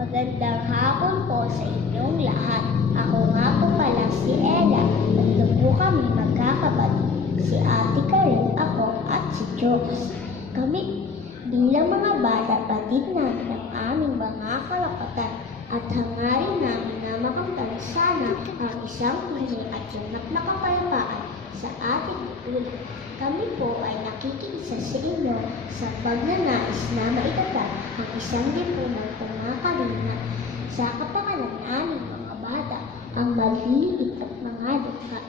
Magandang hapon po sa inyong lahat. Ako nga po pala si Ella. Tatlo po kami magkakapatid. Si Ate Karen, ako at si Jokes. Kami bilang mga bata, batid namin ang aming mga karapatan at hangarin namin na makamtan sana ang isang piling at sunat na kapayapaan sa ating ulo. Kami po ay nakikiisa sa inyo sa pagnanais na maitatag ang isang lipunan pangakalinga sa kapakanan aming mga bata, ang maliliit at mga dukha.